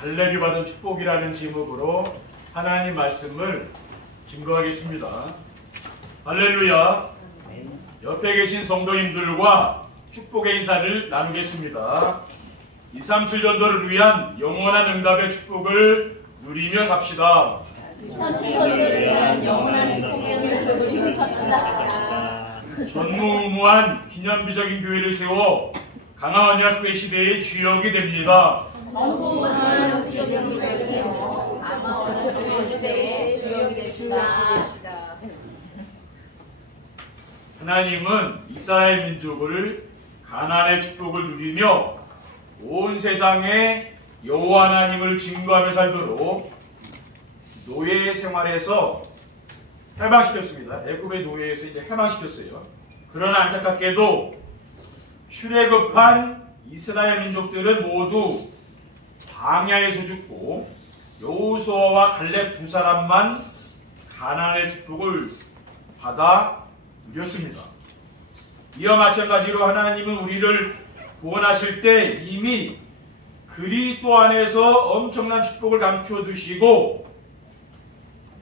갈렙이 받은 축복이라는 제목으로 하나님 말씀을 증거하겠습니다. 할렐루야. 옆에 계신 성도님들과 축복의 인사를 나누겠습니다. 237년도를 위한 영원한 응답의 축복을 누리며 삽시다. 237년도를 위한 영원한 축복을 누리며 삽시다. 전무후무한 기념비적인 교회를 세워 강한 언약궤 시대의 주역이 됩니다. 전무후무한 기념비적인 세워 강한 언약궤 시대의 주역이 됩시다. 하나님은 이스라엘 민족을 가나안의 축복을 누리며 온 세상에 여호와 하나님을 증거하며 살도록 노예 생활에서 해방시켰습니다. 애굽의 노예에서 이제 해방시켰어요. 그러나 안타깝게도 출애굽한 이스라엘 민족들은 모두 광야에서 죽고 여호수아와 갈렙 두 사람만 가나안의 축복을 받아 누렸습니다. 이와 마찬가지로 하나님은 우리를 구원하실 때 이미 그리스도 안에서 엄청난 축복을 감추어 두시고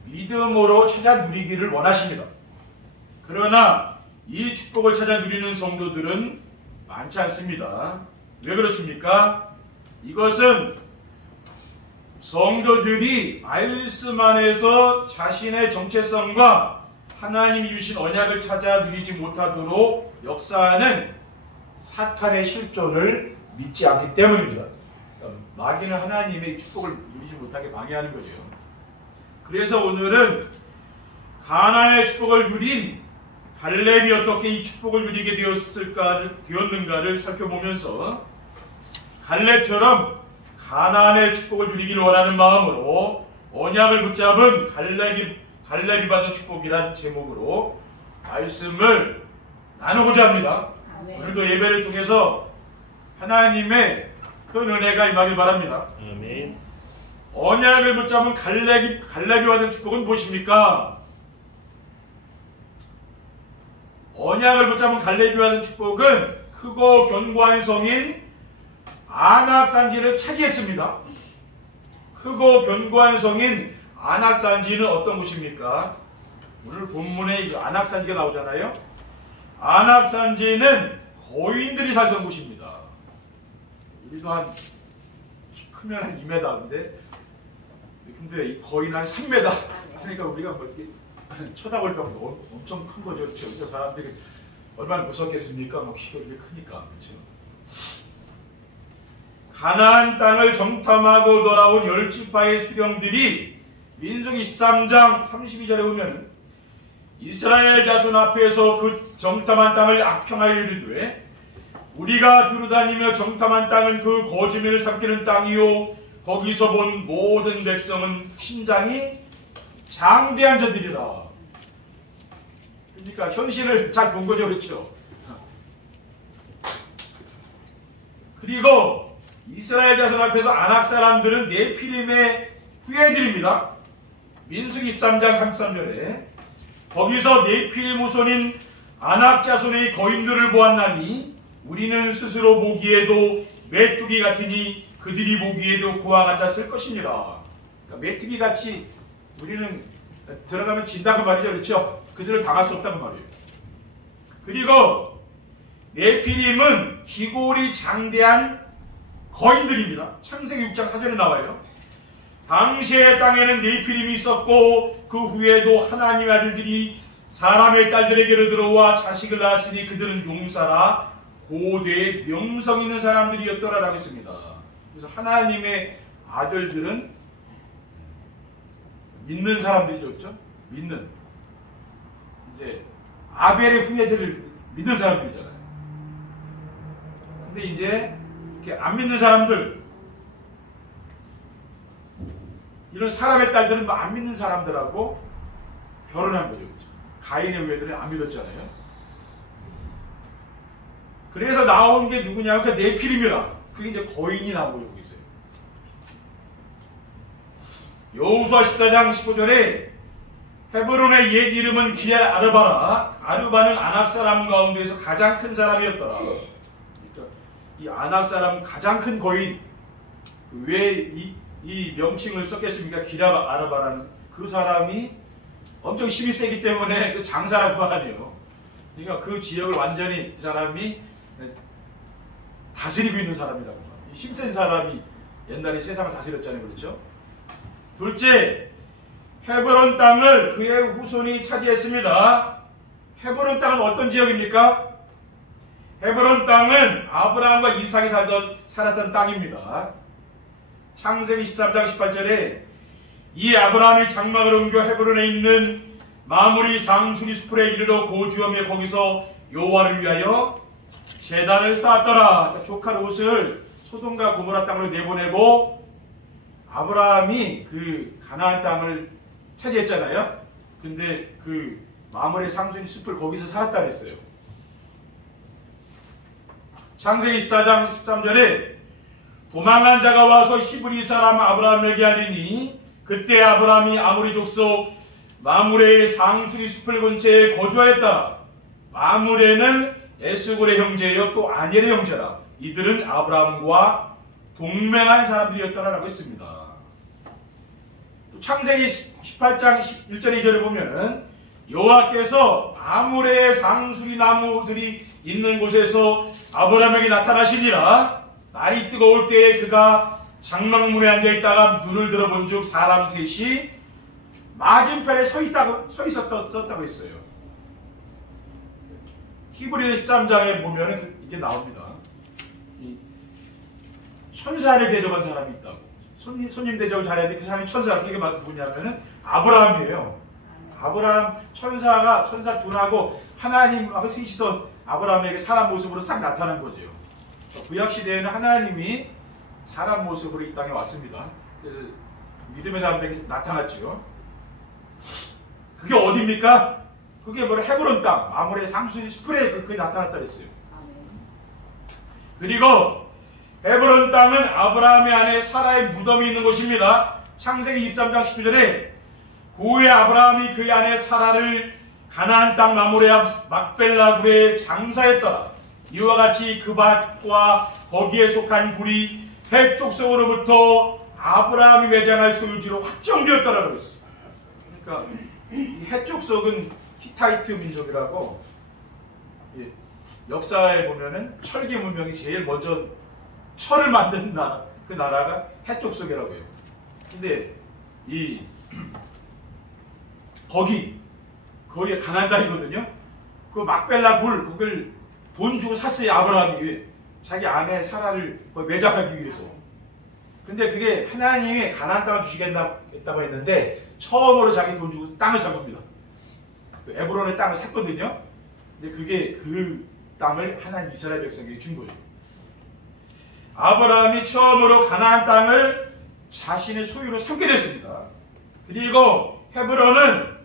믿음으로 찾아 누리기를 원하십니다. 그러나 이 축복을 찾아 누리는 성도들은 많지 않습니다. 왜 그렇습니까? 이것은 성도들이 말씀 안에서 자신의 정체성과 하나님이 주신 언약을 찾아 누리지 못하도록 역사하는 사탄의 실존을 믿지 않기 때문입니다. 마귀는 하나님의 축복을 누리지 못하게 방해하는 거죠. 그래서 오늘은 가나안의 축복을 누린 갈렙이 어떻게 이 축복을 누리게 되었는가를 살펴보면서 갈렙처럼 가나안의 축복을 누리기를 원하는 마음으로 언약을 붙잡은 갈렙이 받은 축복이란 제목으로 말씀을 나누고자 합니다. 아멘. 오늘도 예배를 통해서 하나님의 큰 은혜가 임하길 바랍니다. 아멘. 언약을 붙잡은 갈렙이 받은 축복은 무엇입니까? 언약을 붙잡은 갈렙이 받은 축복은 크고 견고한 성인 안악산지를 차지했습니다. 크고 견고한 성인 안악산지는 어떤 곳입니까? 오늘 본문에 안악산지가 나오잖아요. 안악산지는 거인들이 살던 곳입니다. 우리도 키 크면 한 2m인데 근데 이 거인 한 3m. 그러니까 우리가 뭐 이렇게 쳐다볼 때마다 엄청 큰 거죠. 그렇죠? 그래서 사람들이 얼마나 무섭겠습니까? 뭐 키가 이렇게 크니까. 그렇죠? 가나안 땅을 정탐하고 돌아온 10지파의 수령들이 민수기 13장 32절에 보면 이스라엘 자손 앞에서 그 정탐한 땅을 악평하여 이르되 우리가 두루다니며 정탐한 땅은 그 거주민을 삼키는 땅이요 거기서 본 모든 백성은 신장이 장대한 자들이라. 그러니까 현실을 잘 본 거죠. 그렇죠? 그리고 이스라엘 자손 앞에서 아낙 사람들은 네피림의 후예들입니다. 민수기 13장 33절에 거기서 네피림 후손인 아낙 자손의 거인들을 보았나니 우리는 스스로 보기에도 메뚜기 같으니 그들이 보기에도 그와 같았을 것이니라. 그러니까 메뚜기 같이 우리는 들어가면 진다고 말이죠. 그렇죠? 그들을 당할 수 없다고 말이에요. 그리고 네피림은 기골이 장대한 거인들입니다. 창세기 6장 4절에 나와요. 당시의 땅에는 네피림이 있었고 그 후에도 하나님의 아들들이 사람의 딸들에게로 들어와 자식을 낳았으니 그들은 용사라 고대의 명성 있는 사람들이었더라라고 했습니다. 그래서 하나님의 아들들은 믿는 사람들이죠. 그렇죠? 믿는 이제 아벨의 후예들을 믿는 사람들이잖아요. 근데 이제 이렇게 안 믿는 사람들, 이런 사람의 딸들은 안 믿는 사람들하고 결혼한 거죠. 그렇죠? 가인의 후예들은 안 믿었잖아요. 그래서 나온 게 누구냐면 그 네피림이라. 그게 이제 거인이 나오고 있어요. 여호수아 14장 15절에 헤브론의 옛 이름은 기럇 아르바라. 아르바는 아낙 사람 가운데에서 가장 큰 사람이었더라. 그러니까 이 아낙 사람 가장 큰 거인. 왜 이 이 명칭을 썼겠습니까? 기랍 아르바라는 그 사람이 엄청 힘이 세기 때문에 그 장사라고 하네요. 그러니까 그 지역을 완전히 이 사람이 다스리고 있는 사람이라고 합니다. 힘센 사람이 옛날에 세상을 다스렸잖아요. 그렇죠? 둘째, 헤브론 땅을 그의 후손이 차지했습니다. 헤브론 땅은 어떤 지역입니까? 헤브론 땅은 아브라함과 이삭이 살았던 땅입니다. 창세기 13장 18절에 이 아브라함이 장막을 옮겨 헤브론에 있는 마므리 상수리 숲에 이르러 거주하며 거기서 여호와를 위하여 제단을 쌓았더라. 조카 롯을 소돔과 고모라 땅으로 내보내고 아브라함이 그 가나안 땅을 차지했잖아요. 근데 그 마므리 상수리 숲을 거기서 살았다 그랬어요. 창세기 14장 13절에 도망한 자가 와서 히브리 사람 아브라함에게 하리니 그때 아브라함이 아모리 족속 마므레의 상수리 숲을 근처에 거주하였다. 마므레는 에스골의 형제여 또 아넬의 형제라. 이들은 아브라함과 동맹한 사람들이었다라고 했습니다. 또 창세기 18장 1절 2절을 보면 여호와께서 마므레의 상수리 나무들이 있는 곳에서 아브라함에게 나타나시니라. 날이 뜨거울 때에 그가 장막문에 앉아있다가 눈을 들어본 즉 사람 셋이 맞은편에 서 있었다고 했어요. 히브리 13장에 보면 이게 나옵니다. 천사를 대접한 사람이 있다고. 손님 대접을 잘했는데 그 사람이 천사. 그게 뭐냐면은 아브라함이에요. 아브라함 천사 둘하고 하나님하고 셋이서 아브라함에게 사람 모습으로 싹 나타난 거죠. 구약 시대에는 하나님이 사람 모습으로 이 땅에 왔습니다. 그래서 믿음의 사람들에게 나타났죠. 그게 어디입니까? 그게 뭐래 헤브론 땅, 마므레 상수리 숲에 그게 나타났다 그랬어요. 그리고 헤브론 땅은 아브라함의 아내 사라의 무덤이 있는 곳입니다. 창세기 23장 19절에 후에 아브라함이 그의 아내 사라를 가나안 땅 마므레 앞 막벨라 굴에 장사했더라. 이와 같이 그 밭과 거기에 속한 굴이 헷 족속으로부터 아브라함이 매장할 소유지로 확정되었다라고 했어요. 그러니까 이 헷 족속은 히타이트 민족이라고 역사에 보면은 철기 문명이 제일 먼저 철을 만든 나라, 그 나라가 헷 족속이라고 해요. 근데 거기에 가나안 땅이거든요. 그 막벨라 굴 그걸 돈 주고 샀어요. 아브라함이 자기 아내 사라를 매장하기 위해서. 근데 그게 하나님이 가나안 땅을 주시겠다고 했는데 처음으로 자기 돈 주고 땅을 산 겁니다. 그 에브론의 땅을 샀거든요. 근데 그게 그 땅을 하나님 이스라엘 백성에게 준 거예요. 아브라함이 처음으로 가나안 땅을 자신의 소유로 삼게 됐습니다. 그리고 헤브론은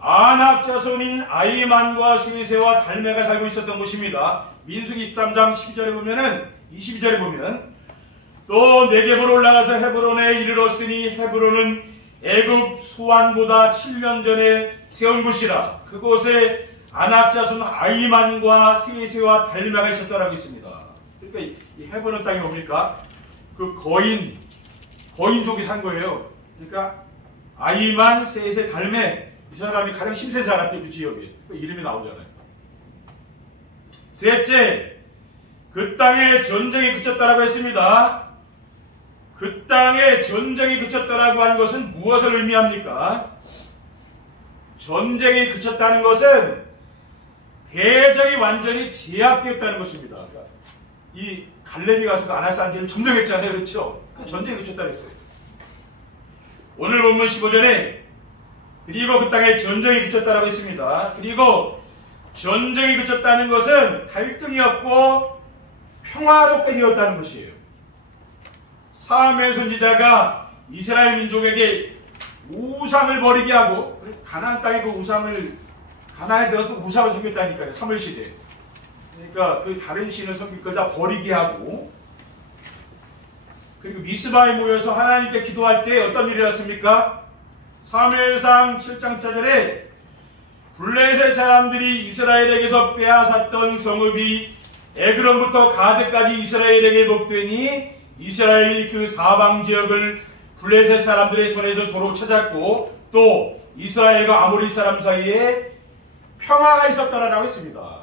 아낙 자손인 아이만과 스웨세와 달메가 살고 있었던 곳입니다. 민수기 23장 22절에 보면 또 네겝으로 올라가서 헤브론에 이르렀으니 헤브론은 애굽 수완보다 7년 전에 세운 곳이라. 그곳에 아낙 자손 아이만과 스웨세와 달메가 있었다라고 있습니다. 그러니까 이 헤브론 땅이 뭡니까? 그 거인족이 산 거예요. 그러니까 아이만, 스웨세, 달메 이 사람이 가장 힘센 사람이 그 지역에 그 이름이 나오잖아요. 셋째, 그 땅에 전쟁이 그쳤다라고 했습니다. 그 땅에 전쟁이 그쳤다라고 하는 것은 무엇을 의미합니까? 전쟁이 그쳤다는 것은 대적이 완전히 제압되었다는 것입니다. 그러니까 이 갈렙이 가서도 아나산디를 점령했잖아요. 그렇죠? 그 전쟁이 그쳤다고 했어요. 오늘 본문 15절에 그리고 그 땅에 전쟁이 그쳤다라고 했습니다. 그리고 전쟁이 그쳤다는 것은 갈등이 없고 평화롭게 되었다는 것이에요. 사무엘 선지자가 이스라엘 민족에게 우상을 버리게 하고 가나안 땅에 그 우상을 가나안에 들어서 우상을 섬겼다니까요. 사무엘 시대에. 그러니까 그 다른 신을 섬길 걸 다 버리게 하고 그리고 미스바에 모여서 하나님께 기도할 때 어떤 일이 일어났습니까? 사무엘상 7장 4절에 블레셋 사람들이 이스라엘에게서 빼앗았던 성읍이 에그론부터 가드까지 이스라엘에게 복되니 이스라엘이 그 사방 지역을 블레셋 사람들의 손에서 도로 찾았고 또 이스라엘과 아모리 사람 사이에 평화가 있었다라고 했습니다.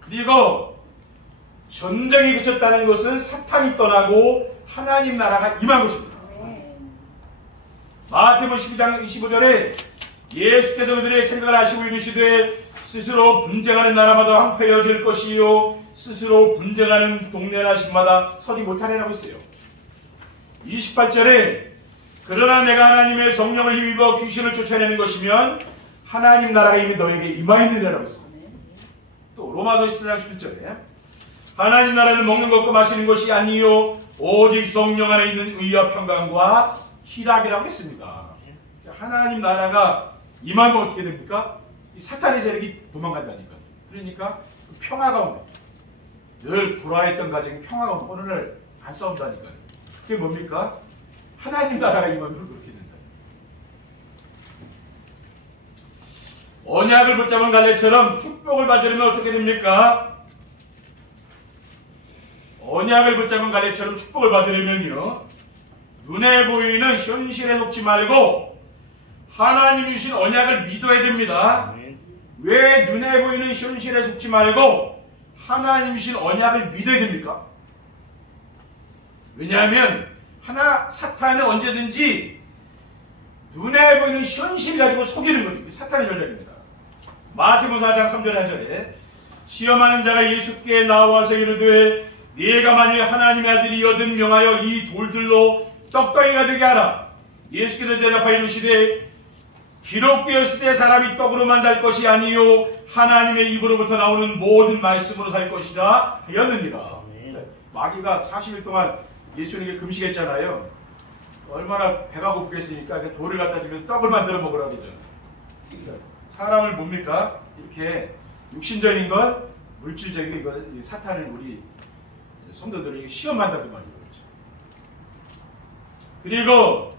그리고 전쟁이 그쳤다는 것은 사탄이 떠나고 하나님 나라가 임한 것입니다. 마태복음 12장 25절에 예수께서 그들의 생각을 아시고 이르시되 스스로 분쟁하는 나라마다 황폐해질 것이요 스스로 분쟁하는 동네나 집마다 서지 못하리라고 했어요. 28절에 그러나 내가 하나님의 성령을 힘입어 귀신을 쫓아내는 것이면 하나님 나라가 이미 너에게 임하였느냐라고 했습니다. 또 로마서 14장 11절에 하나님 나라는 먹는 것과 마시는 것이 아니요 오직 성령 안에 있는 의와 평강과 희락이라고 했습니다. 하나님 나라가 임하면 어떻게 됩니까? 이 사탄의 세력이 도망간다니까요. 그러니까 평화가 오는, 늘 불화했던 가정이 평화가 오는, 어느 날 안 싸운다니까요. 그게 뭡니까? 하나님 나라가 임하면 그렇게 된다. 언약을 붙잡은 갈래처럼 축복을 받으려면 어떻게 됩니까? 언약을 붙잡은 갈래처럼 축복을 받으려면요, 눈에 보이는 현실에 속지 말고 하나님이 주신 언약을 믿어야 됩니다. 왜 눈에 보이는 현실에 속지 말고 하나님이 주신 언약을 믿어야 됩니까? 왜냐하면 사탄은 언제든지 눈에 보이는 현실 가지고 속이는 겁니다. 사탄의 전략입니다. 마태복음 4장 3절 1절에 시험하는 자가 예수께 나와서 이르되 네가 만일 하나님의 아들이거든 명하여 이 돌들로 떡덩이가 되게 하라. 예수께서 대답하여 이르시되 기록되었을 때 사람이 떡으로만 살 것이 아니요 하나님의 입으로부터 나오는 모든 말씀으로 살 것이라 하였느니라. 마귀가 40일 동안 예수님에게 금식했잖아요. 얼마나 배가 고프겠습니까? 돌을 갖다 주면 떡을 만들어 먹으라고 그러죠. 사람을 뭡니까? 이렇게 육신적인 것, 물질적인 것, 사탄은 우리 성도들에게 시험한다고 말이에요. 그리고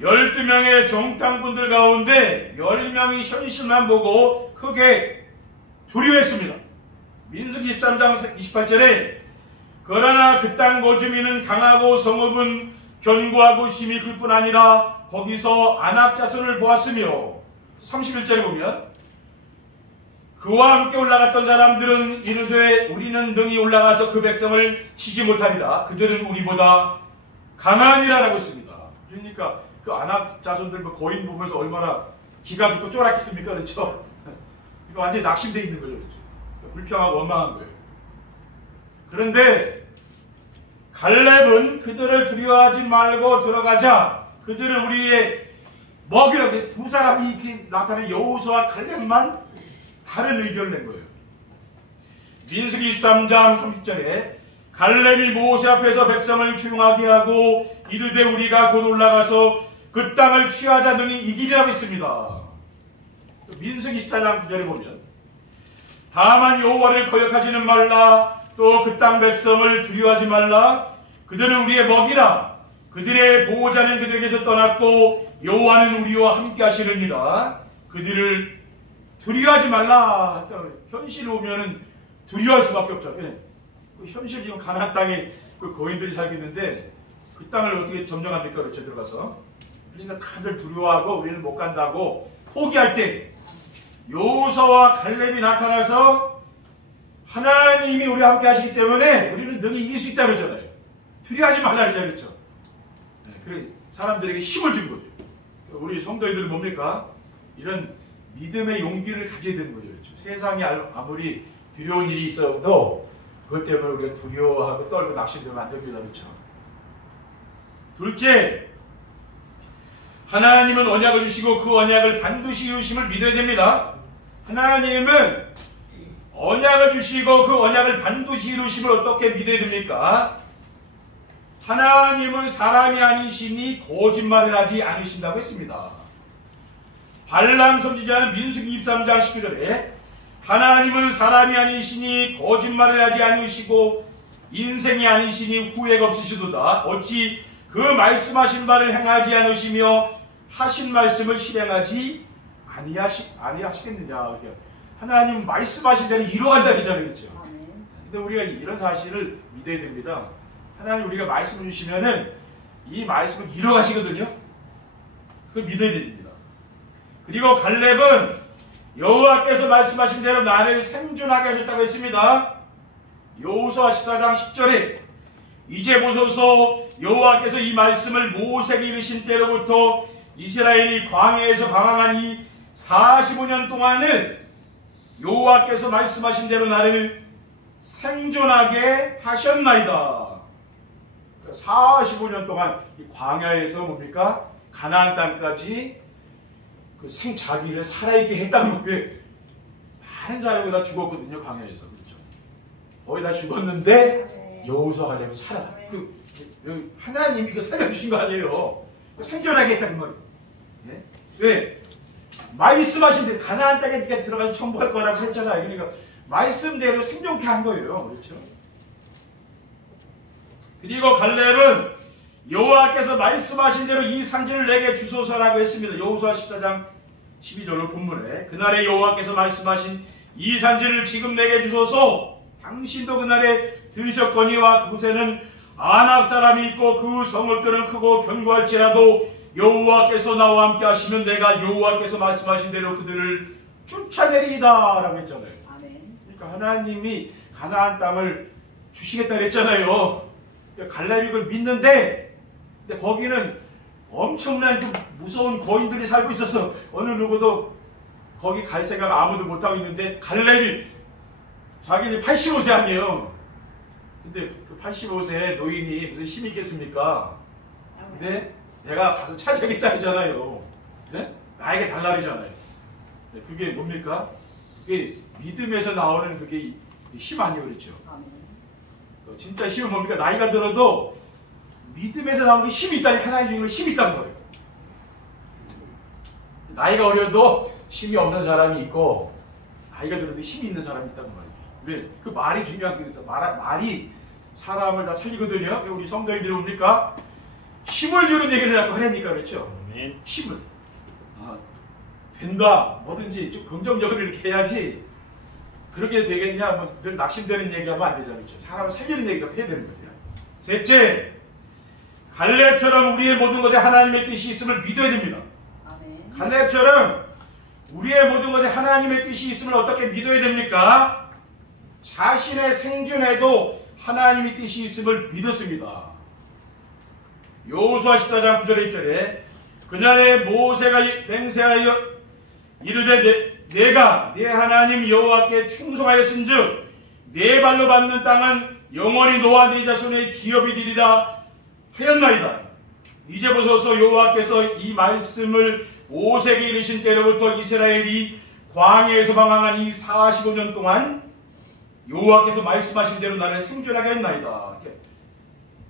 12명의 정탐꾼들 가운데 10명이 현실만 보고 크게 두려워했습니다. 민수기 23장 28절에 그러나 그 땅 거주민은 강하고 성읍은 견고하고 힘이 클 뿐 아니라 거기서 안악자손을 보았으며 31절에 보면 그와 함께 올라갔던 사람들은 이르되 우리는 능히 올라가서 그 백성을 치지 못하리라. 그들은 우리보다 강하니라 라고 했습니다. 그러니까 그 아낙 자손들 거인 보면서 얼마나 기가 죽고 쫄았겠습니까? 그렇죠? 이거 완전히 낙심되어 있는 거죠. 그렇죠? 불평하고 원망한 거예요. 그런데 갈렙은 그들을 두려워하지 말고 들어가자. 그들은 우리의 먹이라고, 두 사람이 이렇게 나타난 여호수아와 갈렙만 다른 의견을 낸 거예요. 민수기 23장 30절에 갈렙이 모세 앞에서 백성을 조용하게 하고 이르되 우리가 곧 올라가서 그 땅을 취하자 능히 이기리라고 했습니다. 민수기 14장 9절에 보면 다만 여호와를 거역하지는 말라. 또 그 땅 백성을 두려워하지 말라. 그들은 우리의 먹이라. 그들의 보호자는 그들에게서 떠났고 여호와는 우리와 함께 하시느니라. 그들을 두려워하지 말라. 현실 오면은 두려워할 수밖에 없잖아요. 현실 지금 가나안 땅에 그 거인들이 살고 있는데 그 땅을 어떻게 점령합니까? 그렇죠, 들어가서. 그러니까 다들 두려워하고 우리는 못 간다고 포기할 때 여호수아와 갈렙이 나타나서 하나님이 우리와 함께 하시기 때문에 우리는 능히 이길 수 있다고 그러잖아요. 두려워하지 말라 그랬죠. 네, 그래 사람들에게 힘을 준 거죠. 우리 성도님들은 뭡니까? 이런 믿음의 용기를 가져야 되는 거죠. 그렇죠? 세상에 아무리 두려운 일이 있어도 그것 때문에 우리가 두려워하고 떨고 낙심되면 안 됩니다. 그렇죠? 둘째, 하나님은 언약을 주시고 그 언약을 반드시 이루심을 믿어야 됩니다. 하나님은 언약을 주시고 그 언약을 반드시 이루심을 어떻게 믿어야 됩니까? 하나님은 사람이 아니시니 거짓말을 하지 않으신다고 했습니다. 발람 선지자는 민수기 23장 19절에 하나님은 사람이 아니시니 거짓말을 하지 않으시고 인생이 아니시니 후회가 없으시도다. 어찌 그 말씀하신 바를 행하지 않으시며 하신 말씀을 실행하지 아니하시겠느냐. 하나님 말씀하신 대로 이루어간다 그러잖아요. 그렇죠? 근데 우리가 이런 사실을 믿어야 됩니다. 하나님 우리가 말씀을 주시면은 이 말씀을 이뤄가시거든요. 그걸 믿어야 됩니다. 그리고 갈렙은 여호와께서 말씀하신 대로 나를 생존하게 하셨다고 했습니다. 여호수아 14장 10절에 이제 보소서 여호와께서 이 말씀을 모세에게 이르신 때로부터 이스라엘이 광야에서 방황한 이 45년 동안을 여호와께서 말씀하신 대로 나를 생존하게 하셨나이다. 45년 동안 이 광야에서 뭡니까? 가나안 땅까지 그 생자기를 살아있게 했다는 거예요. 많은 사람이 다 죽었거든요. 광야에서. 그렇죠? 거의 다 죽었는데 여호수아 갈렙이 살아. 하나님이 그 살려주신 거 아니에요. 생존하게 했다는 거예요. 네? 왜? 말씀하신 대로 가나안 땅에 네가 들어가서 정복할 거라고 했잖아요. 그러니까 말씀대로 생존케 한 거예요. 그렇죠? 그리고 갈렙은 여호와께서 말씀하신 대로 이 산지를 내게 주소서라고 했습니다. 여호수아 14장 12절로 본문에 그날에 여호와께서 말씀하신 이 산지를 지금 내게 주소서. 당신도 그날에 들으셨거니와 그곳에는 아낙 사람이 있고 그 성읍들은 크고 견고할지라도 여호와께서 나와 함께 하시면 내가 여호와께서 말씀하신 대로 그들을 쫓아내리이다 라고 했잖아요. 아멘. 그러니까 하나님이 가나안 땅을 주시겠다 그랬잖아요. 갈렙이 그걸 믿는데, 근데 거기는 엄청난 좀 무서운 거인들이 살고 있어서 어느 누구도 거기 갈 생각 아무도 못하고 있는데 갈렙이 자기는 85세 아니에요. 근데 그 85세 노인이 무슨 힘이 있겠습니까? 근데 내가 가서 찾아야겠다 했잖아요. 네? 나에게 달라리잖아요. 그게 뭡니까? 그게 믿음에서 나오는 그게 힘 아니에요. 그렇죠? 진짜 힘은 뭡니까? 나이가 들어도 믿음에서 나오는 게 힘이 있다니, 하나님 중에 힘이 있다는 거예요. 나이가 어려도 힘이 없는 사람이 있고 나이가 들어도 힘이 있는 사람이 있다는 거예요. 왜? 그 말이 중요한 거예요. 말이 사람을 다 살리거든요. 우리 성도님들이 뭡니까? 힘을 주는 얘기를 자꾸 하려니까 그렇죠? 힘을. 된다. 뭐든지 좀 긍정적으로 이렇게 해야지. 그렇게 되겠냐? 뭐 늘 낙심되는 얘기하면 안 되잖아요. 그렇죠? 사람을 살리는 얘기가 해야 되는 거예요. 셋째, 갈렙처럼 우리의 모든 것에 하나님의 뜻이 있음을 믿어야 됩니다. 갈렙처럼 우리의 모든 것에 하나님의 뜻이 있음을 어떻게 믿어야 됩니까? 자신의 생존에도 하나님의 뜻이 있음을 믿었습니다. 여호수아 14장 9절에 1절에 그날에 모세가 맹세하여 이르되 내가 내 하나님 여호와께 충성하였은즉 내 발로 밟는 땅은 영원히 너와 네 자손의 기업이 되리라 하였나이다. 이제 보소서 여호와께서 이 말씀을 모세에게 이르신 때로부터 이스라엘이 광야에서 방황한 이 45년 동안 여호와께서 말씀하신 대로 나를 생존하게 했나이다.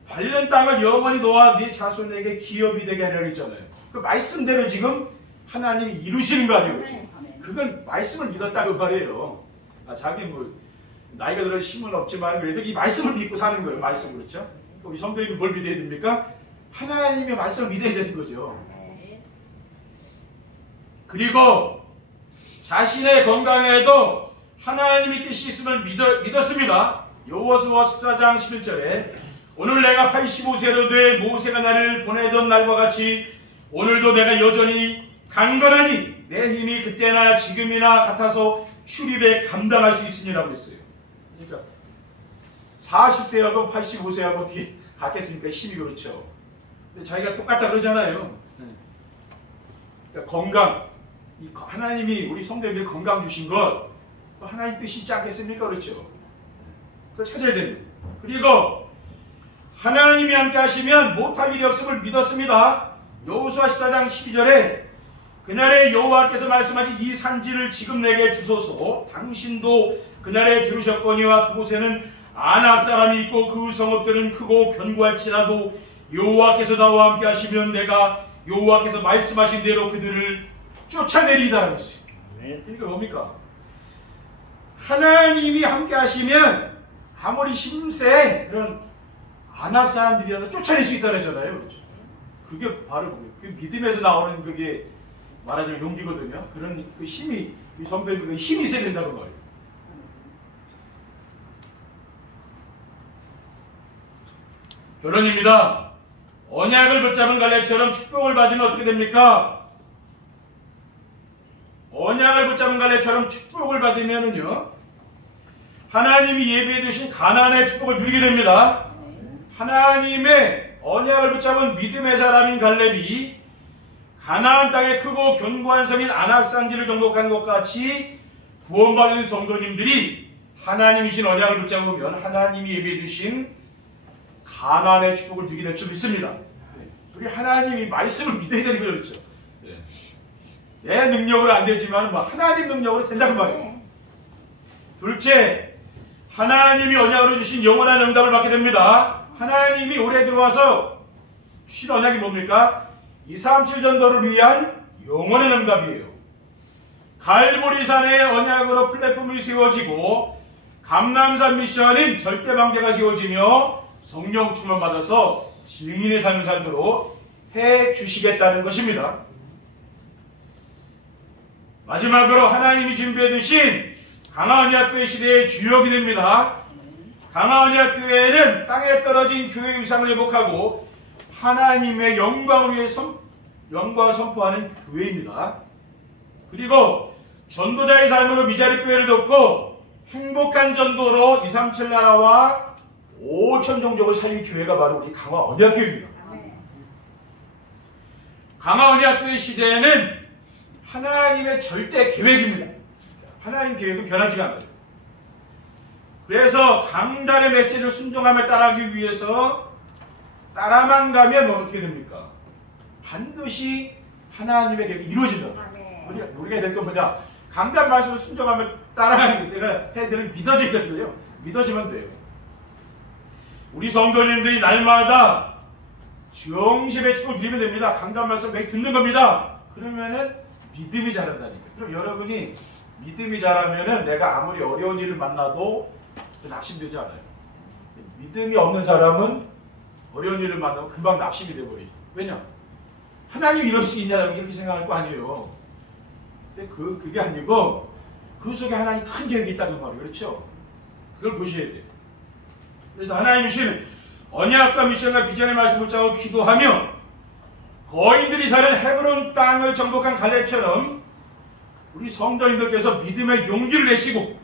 밟는 땅을 영원히 너와 네 자손에게 기업이 되게 하려고 했잖아요. 그 말씀대로 지금 하나님이 이루시는 거 아니에요. 그건 말씀을 믿었다고 말해요. 자기 뭐 나이가 들어 힘은 없지만 그래도 이 말씀을 믿고 사는 거예요. 말씀. 그렇죠? 우리 성도님이 뭘 믿어야 됩니까? 하나님의 말씀을 믿어야 되는 거죠. 그리고 자신의 건강에도 하나님의 뜻이 있음을 믿었습니다. 여호수아 14장 11절에 오늘 내가 85세로 돼 모세가 나를 보내던 날과 같이 오늘도 내가 여전히 강건하니 내 힘이 그때나 지금이나 같아서 출입에 감당할 수 있으니라고 했어요. 그러니까 40세하고 85세하고 어떻게 같겠습니까? 힘이. 그렇죠. 근데 자기가 똑같다 그러잖아요. 그러니까 건강, 하나님이 우리 성도님들 건강 주신 것 하나님 뜻이 있지 않겠습니까? 그렇죠. 그걸 찾아야 됩니다. 그리고 하나님이 함께 하시면 못할 일이 없음을 믿었습니다. 여호수아 14장 12절에 그날에 여호와께서 말씀하신 이 산지를 지금 내게 주소서. 당신도 그날에 들으셨거니와 그곳에는 아낙 사람이 있고 그 성읍들은 크고 견고할지라도 여호와께서 나와 함께 하시면 내가 여호와께서 말씀하신 대로 그들을 쫓아내리이다라고 했어요. 그러니까 뭡니까? 하나님이 함께 하시면 아무리 힘센 그런 아낙 사람들이라도 쫓아낼 수 있다는 거잖아요. 그렇죠? 그게 바로 그 믿음에서 나오는 그게 말하자면 용기거든요. 그런 그 힘이, 이 성도님들 그 힘이 있어야 된다는 거예요. 결론입니다. 언약을 붙잡은 갈렙처럼 축복을 받으면 어떻게 됩니까? 언약을 붙잡은 갈렙처럼 축복을 받으면은요, 하나님이 예비해 두신 가나안의 축복을 누리게 됩니다. 하나님의 언약을 붙잡은 믿음의 사람인 갈렙이 가나안 땅의 크고 견고한 성인 안악산지를 정복한 것 같이 구원받은 성도님들이 하나님이신 언약을 붙잡으면 하나님이 예비해 두신 가나안의 축복을 누리게 될 줄 믿습니다. 우리 하나님이 말씀을 믿어야 되는 거죠, 그렇죠? 내 능력으로 안 되지만 뭐 하나님 능력으로 된다는 말이에요. 둘째, 하나님이 언약으로 주신 영원한 응답을 받게 됩니다. 하나님이 올해 들어와서 주신 언약이 뭡니까? 237 전도를 위한 영원한 응답이에요. 갈보리산의 언약으로 플랫폼이 세워지고 감람산 미션인 절대방대가 세워지며 성령 충만 받아서 증인의 삶을 살도록 해 주시겠다는 것입니다. 마지막으로 하나님이 준비해 두신 강화언약교회 시대의 주역이 됩니다. 강화언약교회는 땅에 떨어진 교회 유상을 회복하고 하나님의 영광을 위해 영광을 선포하는 교회입니다. 그리고 전도자의 삶으로 미자리 교회를 돕고 행복한 전도로 237 나라와 5천 종족을 살린 교회가 바로 우리 강화언약교회입니다. 강화언약교회 시대에는 하나님의 절대 계획입니다. 하나님 계획은 변하지가 않아요. 그래서 강단의 메시지를 순종하며 따라가기 위해서 따라만 가면 뭐 어떻게 됩니까? 반드시 하나님의 계획이 이루어진다. 우리가 될 건 뭐냐? 강단 말씀을 순종하며 따라가는 게 내가 해야 되는 믿어지거든요. 믿어지면 돼요. 우리 성도님들이 날마다 정십의 축복을 누리면 됩니다. 강단 말씀 매일 듣는 겁니다. 그러면은 믿음이 자란다니까. 그럼 여러분이 믿음이 자라면은 내가 아무리 어려운 일을 만나도 낙심되지 않아요. 믿음이 없는 사람은 어려운 일을 만나면 금방 낙심이 돼버리죠. 왜냐? 하나님이 이럴 수 있냐 이렇게 생각할 거 아니에요. 근데 그게 아니고 그 속에 하나님 큰 계획이 있다는 말이에요. 그렇죠? 그걸 보셔야 돼요. 그래서 하나님이 주신 언약과 미션과 비전의 말씀을 붙잡고 기도하며 거인들이 사는 헤브론 땅을 정복한 갈렙처럼 우리 성도님들께서 믿음의 용기를 내시고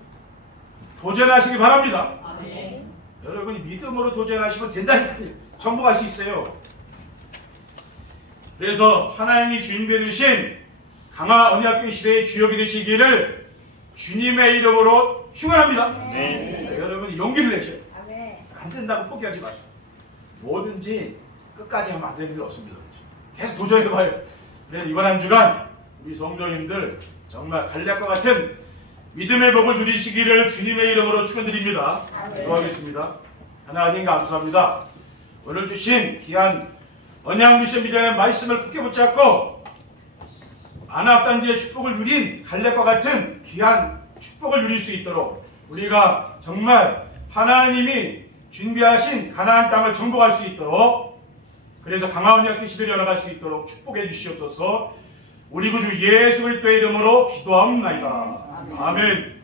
도전하시기 바랍니다. 아멘. 여러분이 믿음으로 도전하시면 된다니까요. 정복할 수 있어요. 그래서 하나님이 준비해 주신 강화 언약교회 시대의 주역이 되시기를 주님의 이름으로 축원합니다. 네, 여러분이 용기를 내셔요. 안 된다고 포기하지 마시고 뭐든지 끝까지 하면 안 되는 게 없습니다. 계속 도전해봐요. 그래서 이번 한 주간 우리 성도님들 정말 갈렙과 같은 믿음의 복을 누리시기를 주님의 이름으로 축원드립니다. 기도하겠습니다. 하나님 감사합니다. 오늘 주신 귀한 언약 미션 비전의 말씀을 굳게 붙잡고 안악산지의 축복을 누린 갈렙과 같은 귀한 축복을 누릴 수 있도록 우리가 정말 하나님이 준비하신 가나안 땅을 정복할 수 있도록 그래서 강화언약교회 시대를 열어갈 수 있도록 축복해 주시옵소서. 우리 구주 예수 그리스도의 이름으로 기도합니다. 아멘.